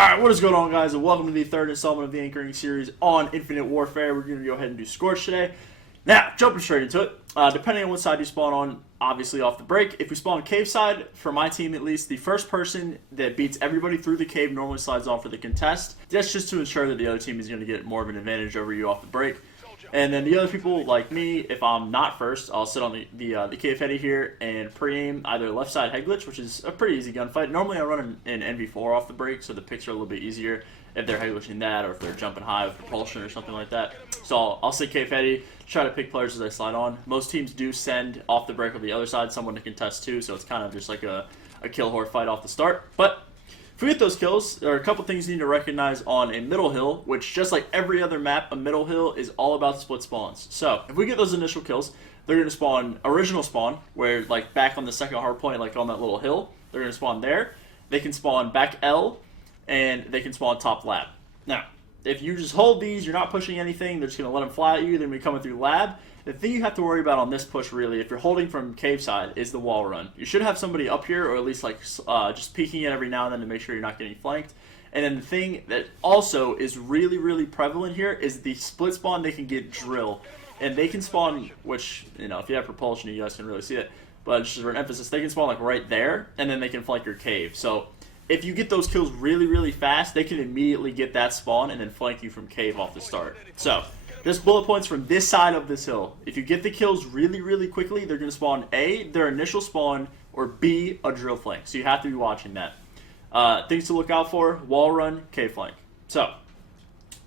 Alright, what is going on, guys, and welcome to the third installment of the anchoring series on Infinite Warfare. We're going to go ahead and do Scorch today. Now, jumping straight into it, depending on what side you spawn on, obviously off the break, if we spawn cave side, for my team at least, the first person that beats everybody through the cave normally slides on for the contest. That's just to ensure that the other team is going to get more of an advantage over you off the break. And then the other people, like me, if I'm not first, I'll sit on the cave heady here and pre-aim either left side head glitch, which is a pretty easy gunfight. Normally I run an NV4 off the break, so the picks are a little bit easier if they're head glitching that or if they're jumping high with propulsion or something like that. So I'll sit cave heady, try to pick players as I slide on. Most teams do send off the break on the other side someone to contest too, so it's kind of just like a kill horde fight off the start. But if we get those kills, there are a couple things you need to recognize on a middle hill, which just like every other map, a middle hill is all about split spawns. So if we get those initial kills, they're going to spawn original spawn, where like back on the second hard point, like on that little hill, they're going to spawn there. They can spawn back L, and they can spawn top lab. Now, if you just hold these, you're not pushing anything, they're just going to let them fly at you, then we coming through lab. The thing you have to worry about on this push, really, if you're holding from cave side, is the wall run. You should have somebody up here, or at least like just peeking it every now and then to make sure you're not getting flanked. And then the thing that also is really, really prevalent here is the split spawn. They can get drill, and they can spawn, which, you know, if you have propulsion, you guys can really see it. But just for an emphasis, they can spawn like right there, and then they can flank your cave. So if you get those kills really, really fast, they can immediately get that spawn and then flank you from cave off the start. So just bullet points from this side of this hill. If you get the kills really, really quickly, they're going to spawn A, their initial spawn, or B, a drill flank. So you have to be watching that. Things to look out for: wall run, cave flank. So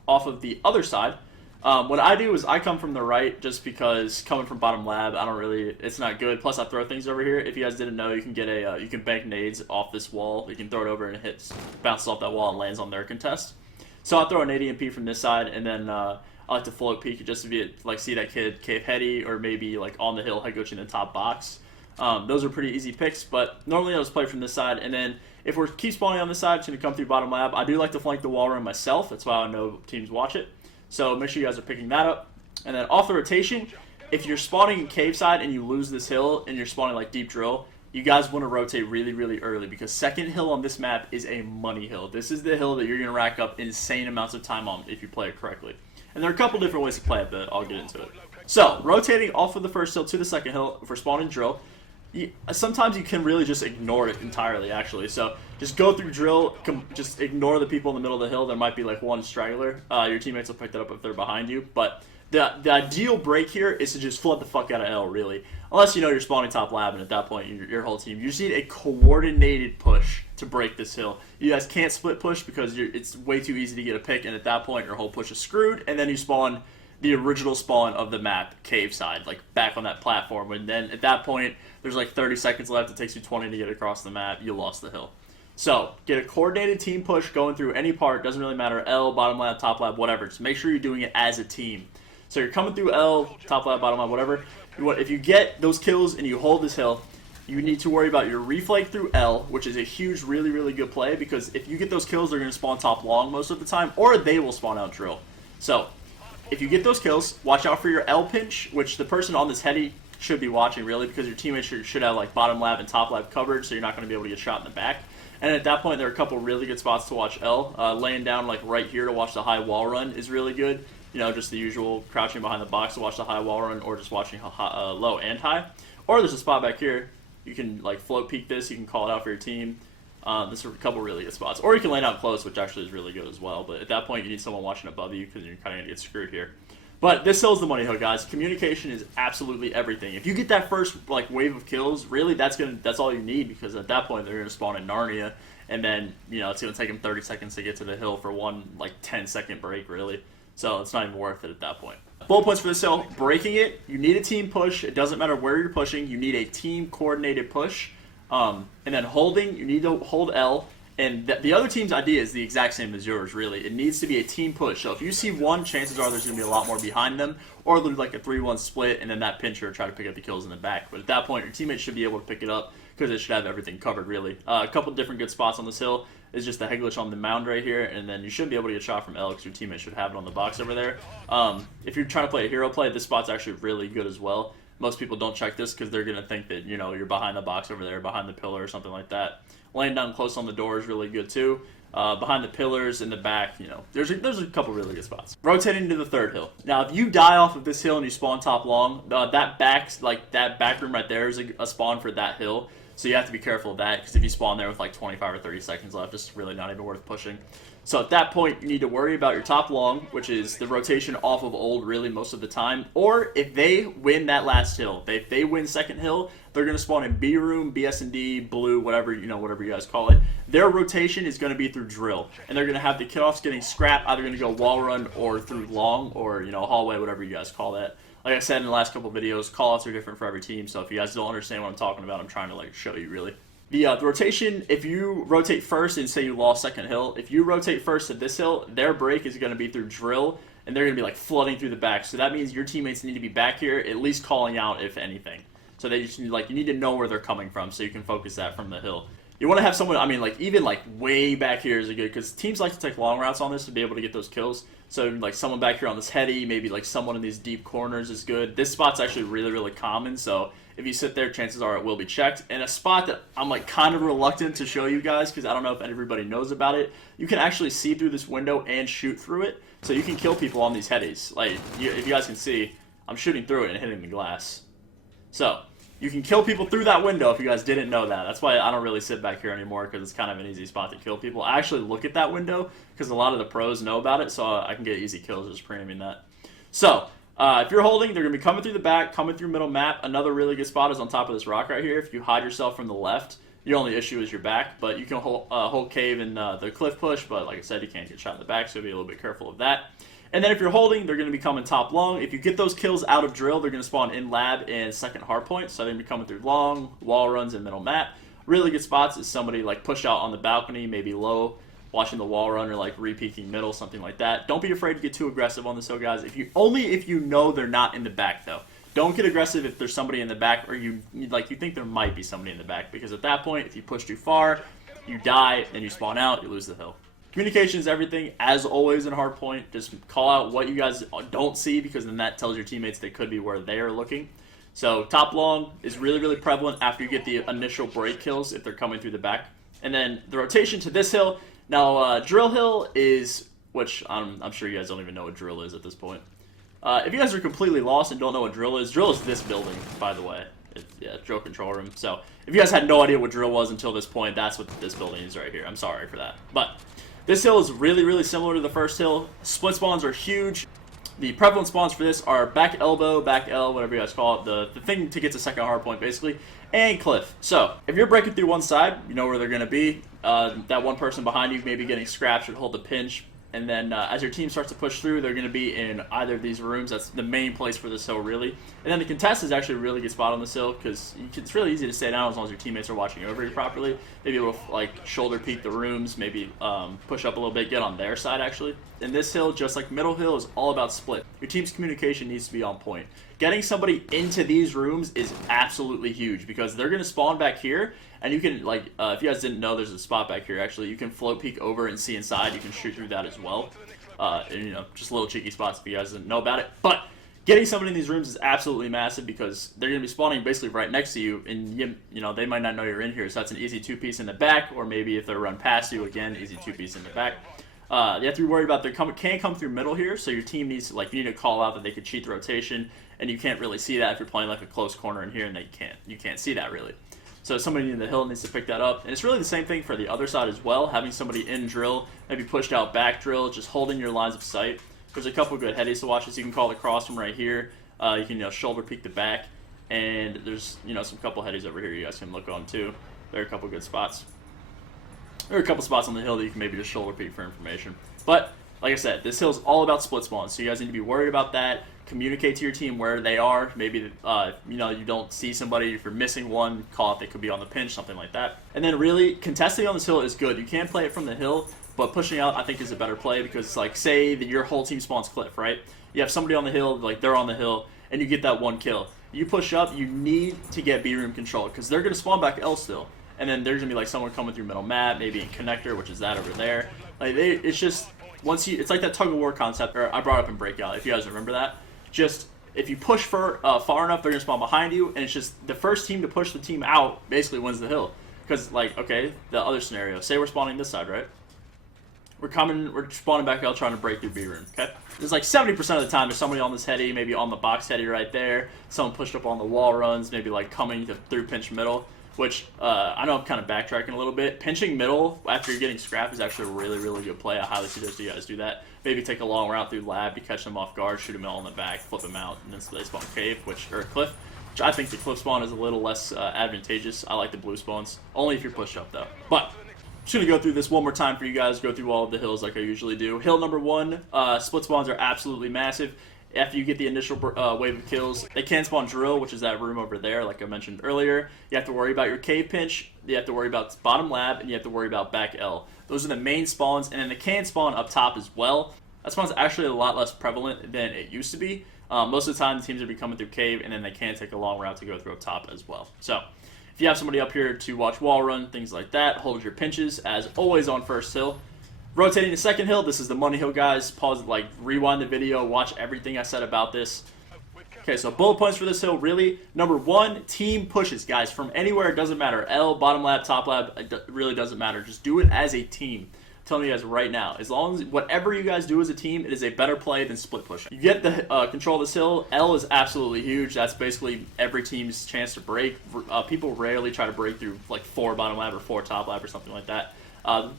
off of the other side, what I do is I come from the right just because coming from bottom lab, I don't really, it's not good. Plus I throw things over here. If you guys didn't know, you can get you can bank nades off this wall. You can throw it over and it bounces off that wall and lands on their contest. So I'll throw an ADMP from this side, and then I like to float peek just to be like see that kid cave heady, or maybe like on the hill head glitch in the top box. Those are pretty easy picks, but normally I'll just play from this side. And then if we keep spawning on this side, it's going to come through bottom lab. I do like to flank the wall run myself. That's why I know teams watch it. So make sure you guys are picking that up. And then off the rotation, if you're spawning in cave side and you lose this hill and you're spawning like deep drill, you guys want to rotate really, really early, because second hill on this map is a money hill. This is the hill that you're going to rack up insane amounts of time on if you play it correctly. And there are a couple different ways to play it, but I'll get into it. So, rotating off of the first hill to the second hill for spawning drill, sometimes you can really just ignore it entirely, actually. So, just go through drill, just ignore the people in the middle of the hill. There might be like one straggler. Your teammates will pick that up if they're behind you. But the ideal break here is to just flood the fuck out of L, really. Unless you know you're spawning top lab, and at that point, your whole team. You just need a coordinated push to break this hill. You guys can't split push because it's way too easy to get a pick, and at that point, your whole push is screwed, and then you spawn the original spawn of the map, cave side, like back on that platform, and then at that point, there's like 30 seconds left. It takes you 20 to get across the map. You lost the hill. So, get a coordinated team push going through any part. Doesn't really matter, L, bottom lab, top lab, whatever. Just make sure you're doing it as a team. So you're coming through L, top lab, bottom lab, whatever. If you get those kills and you hold this hill, you need to worry about your reflake through L, which is a huge, really, really good play, because if you get those kills, they're going to spawn top long most of the time, or they will spawn out drill. So, if you get those kills, watch out for your L pinch, which the person on this heady should be watching, really, because your teammates should have like bottom lab and top lab covered, so you're not going to be able to get shot in the back. And at that point, there are a couple really good spots to watch L. Laying down like right here to watch the high wall run is really good. You know, just the usual crouching behind the box to watch the high wall run, or just watching low and high. Or there's a spot back here. You can like float peek this. You can call it out for your team. There's a couple really good spots. Or you can lay down close, which actually is really good as well. But at that point, you need someone watching above you, because you're kind of going to get screwed here. But this hill's the money hill, guys. Communication is absolutely everything. If you get that first like wave of kills, really that's all you need, because at that point they're going to spawn in Narnia, and then you know it's going to take them 30 seconds to get to the hill for one like 10-second break, really. So it's not even worth it at that point. Bullet points for this hill: breaking it, you need a team push. It doesn't matter where you're pushing. You need a team coordinated push. And then holding, you need to hold L. And the other team's idea is the exact same as yours, really. It needs to be a team push. So if you see one, chances are there's going to be a lot more behind them. Or they'll do like a 3-1 split, and then that pincher try to pick up the kills in the back. But at that point, your teammates should be able to pick it up, because it should have everything covered, really. A couple different good spots on this hill is just the head glitch on the mound right here, and then you shouldn't be able to get shot from L, because your teammates should have it on the box over there. If you're trying to play a hero play, this spot's actually really good as well. Most people don't check this because they're going to think that, you know, you're behind the box over there, behind the pillar or something like that. Laying down close on the door is really good too. behind the pillars in the back. There's a couple really good spots. Rotating to the third hill. Now, if you die off of this hill and you spawn top long, that back room right there is a spawn for that hill. So you have to be careful of that, because if you spawn there with like 25 or 30 seconds left, it's really not even worth pushing. So at that point, you need to worry about your top long, which is the rotation off of old really most of the time. Or if they win that last hill, if they win second hill, they're going to spawn in B room, BS&D, blue, whatever you guys call it. Their rotation is going to be through drill, and they're going to have the killoffs getting scrap, either going to go wall run or through long, or hallway, whatever you guys call that. Like I said in the last couple of videos, callouts are different for every team, so if you guys don't understand what I'm talking about, I'm trying to show you really. The rotation, if you rotate first and say you lost second hill, if you rotate first to this hill, their break is going to be through drill, and they're going to be flooding through the back. So that means your teammates need to be back here, at least calling out if anything. So they just you need to know where they're coming from, so you can focus that from the hill. You want to have someone, even way back here is a good, because teams like to take long routes on this to be able to get those kills. So someone back here on this heady, maybe someone in these deep corners is good. This spot's actually really, really common, so if you sit there, chances are it will be checked. And a spot that I'm kind of reluctant to show you guys, because I don't know if everybody knows about it, you can actually see through this window and shoot through it. So you can kill people on these headies. If you guys can see, I'm shooting through it and hitting the glass. So you can kill people through that window if you guys didn't know that. That's why I don't really sit back here anymore, because it's kind of an easy spot to kill people. I actually look at that window because a lot of the pros know about it, so I can get easy kills just pre-aiming that. So if you're holding, they're going to be coming through the back, coming through middle map. Another really good spot is on top of this rock right here. If you hide yourself from the left, your only issue is your back, but you can hold cave in the cliff push, but like I said, you can't get shot in the back, so be a little bit careful of that. And then if you're holding, they're going to be coming top long. If you get those kills out of drill, they're going to spawn in lab and second hardpoint. So they're going to be coming through long, wall runs, and middle map. Really good spots is somebody push out on the balcony, maybe low, watching the wall run, or re-peeking middle, something like that. Don't be afraid to get too aggressive on this hill, guys. Only if you know they're not in the back, though. Don't get aggressive if there's somebody in the back, or you think there might be somebody in the back, because at that point, if you push too far, you die, then you spawn out, you lose the hill. Communication is everything, as always in hardpoint. Just call out what you guys don't see, because then that tells your teammates they could be where they are looking. So top long is really, really prevalent after you get the initial break kills if they're coming through the back. And then the rotation to this hill. Now, drill hill is, which I'm sure you guys don't even know what drill is at this point. If you guys are completely lost and don't know what drill is this building, by the way. Yeah, drill control room. So if you guys had no idea what drill was until this point, that's what this building is right here. I'm sorry for that. But this hill is really, really similar to the first hill. Split spawns are huge. The prevalent spawns for this are back elbow, back L, whatever you guys call it, the thing to get to second hard point, basically, and cliff. So if you're breaking through one side, you know where they're going to be. That one person behind you maybe getting scrapped should hold the pinch. And then as your team starts to push through, they're going to be in either of these rooms. That's the main place for this hill, really. And then the contest is actually a really good spot on this hill, because it's really easy to stay down as long as your teammates are watching over you properly. Maybe able to shoulder peek the rooms, maybe push up a little bit, get on their side, actually. And this hill, just like middle hill, is all about split. Your team's communication needs to be on point. Getting somebody into these rooms is absolutely huge, because they're going to spawn back here. And you can, if you guys didn't know, there's a spot back here, actually. You can float peek over and see inside. You can shoot through that as well. And, just little cheeky spots if you guys didn't know about it. But getting somebody in these rooms is absolutely massive, because they're going to be spawning basically right next to you. And, they might not know you're in here. So that's an easy two-piece in the back. Or maybe if they run past you, again, easy two-piece in the back. You have to be worried about can't come through middle here. So your team needs to, you need to call out that they could cheat the rotation. And you can't really see that if you're playing a close corner in here, and you can't see that really. So somebody in the hill needs to pick that up. And it's really the same thing for the other side as well. Having somebody in drill, maybe pushed out back drill, just holding your lines of sight. There's a couple good headies to watch. So you can call the cross from right here. You can shoulder peek the back. And there's some couple headies over here you guys can look on too. There are a couple good spots. There are a couple spots on the hill that you can maybe just shoulder peek for information. But like I said, this hill is all about split spawns. So you guys need to be worried about that. Communicate to your team where they are. Maybe you don't see somebody. If you're missing one, call it. They could be on the pinch, something like that. And then really contesting on this hill is good. You can play it from the hill, but pushing out I think is a better play, because say that your whole team spawns cliff, right? You have somebody on the hill, they're on the hill, and you get that one kill. You push up, you need to get B room control, because they're going to spawn back L still. And then there's going to be someone coming through middle map, maybe in connector, which is that over there. It's just it's like that tug of war concept I brought up in Breakout, if you guys remember that. Just if you push far enough, they're going to spawn behind you, and it's just the first team to push the team out basically wins the hill. Because, okay, the other scenario, say we're spawning this side, right? we're spawning back L trying to break through B room, okay? There's like 70% of the time there's somebody on this heady, maybe on the box heady right there, someone pushed up on the wall runs, maybe like coming through pinch middle, which I know I'm kind of backtracking a little bit. Pinching middle after you're getting scrap is actually a really, really good play. I highly suggest you guys do that. Maybe take a long route through lab to catch them off guard, shoot them all in the back, flip them out, and then they spawn cave, or cliff. Which I think the cliff spawn is a little less advantageous. I like the blue spawns, only if you're pushed up though. But I'm just going to go through this one more time for you guys, go through all of the hills like I usually do. Hill number 1, split spawns are absolutely massive. After you get the initial wave of kills, they can spawn drill, which is that room over there, like I mentioned earlier. You have to worry about your cave pinch, you have to worry about bottom lab, and you have to worry about back L. Those are the main spawns, and then they can spawn up top as well. That spawn's actually a lot less prevalent than it used to be. Most of the time, the teams are be coming through cave, and then they can take a long route to go through up top as well. So, if you have somebody up here to watch wall run, things like that, hold your pinches, as always on first hill. Rotating to second hill, this is the money hill, guys. Pause, like, rewind the video, watch everything I said about this. Okay, so bullet points for this hill, really. Number 1, team pushes, guys. From anywhere, it doesn't matter. L, bottom lab, top lab, it really doesn't matter. Just do it as a team. I'm telling you guys right now, as long as whatever you guys do as a team, it is a better play than split pushing. You get the control of this hill. L is absolutely huge. That's basically every team's chance to break. People rarely try to break through like 4 bottom lab or 4 top lab or something like that.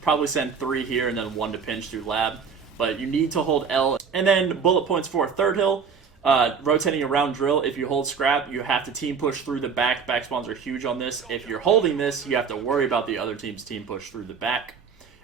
Probably send 3 here and then 1 to pinch through lab. But you need to hold L. And then bullet points for third hill. Rotating around drill. If you hold scrap, you have to team push through the back. Back spawns are huge on this. If you're holding this, you have to worry about the other team's team push through the back.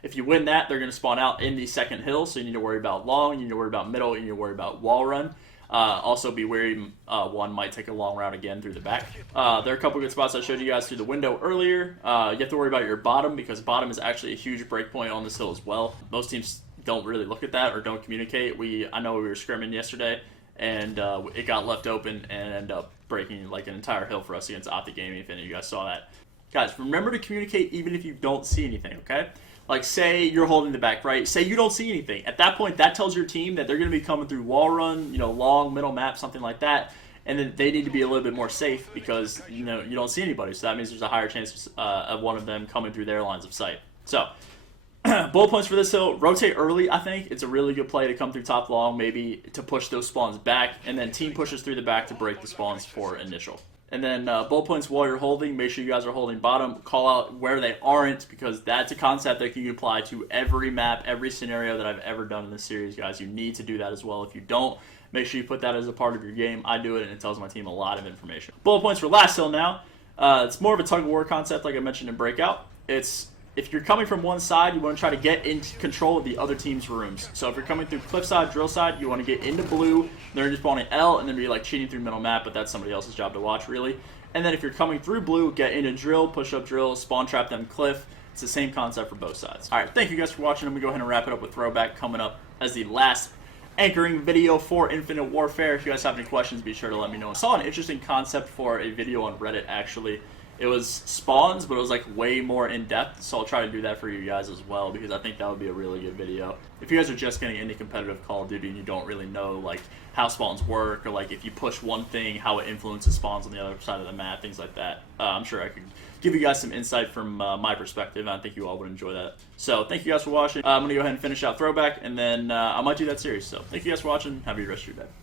If you win that, they're going to spawn out in the second hill, so you need to worry about long, you need to worry about middle, you need to worry about wall run. Also be wary, one might take a long route again through the back. There are a couple good spots I showed you guys through the window earlier. You have to worry about your bottom, because bottom is actually a huge break point on this hill as well. Most teams don't really look at that or don't communicate. I know we were scrimming yesterday, and it got left open and ended up breaking like an entire hill for us against Octane Gaming, if any of you guys saw that. Guys, remember to communicate even if you don't see anything, okay? Like, say you're holding the back, right? Say you don't see anything. At that point, that tells your team that they're going to be coming through wall run, long, middle map, something like that. And then they need to be a little bit more safe because, you don't see anybody. So that means there's a higher chance of one of them coming through their lines of sight. So, bullet points for this hill. Rotate early, I think. It's a really good play to come through top long, maybe to push those spawns back. And then team pushes through the back to break the spawns for initial. And then bullet points while you're holding, make sure you guys are holding bottom. Call out where they aren't, because that's a concept that you can apply to every map, every scenario that I've ever done in this series, guys. You need to do that as well. If you don't, make sure you put that as a part of your game. I do it, and it tells my team a lot of information. Bullet points for last hill now. It's more of a tug-of-war concept, like I mentioned in Breakout. If you're coming from one side, you want to try to get into control of the other team's rooms. So if you're coming through cliff side, drill side, you want to get into blue, they're just spawning L, and then be like cheating through middle map, but that's somebody else's job to watch, really. And then if you're coming through blue, get into drill, push up drill, spawn trap them cliff. It's the same concept for both sides. All right, thank you guys for watching. I'm going to go ahead and wrap it up with Throwback coming up as the last anchoring video for Infinite Warfare. If you guys have any questions, be sure to let me know. I saw an interesting concept for a video on Reddit, actually. It was spawns, but it was like way more in-depth, so I'll try to do that for you guys as well, because I think that would be a really good video. If you guys are just getting into competitive Call of Duty and you don't really know like how spawns work, or like if you push one thing, how it influences spawns on the other side of the map, things like that, I'm sure I could give you guys some insight from my perspective, and I think you all would enjoy that. So thank you guys for watching. I'm going to go ahead and finish out Throwback, and then I might do that series. So thank you guys for watching. Have a good rest of your day.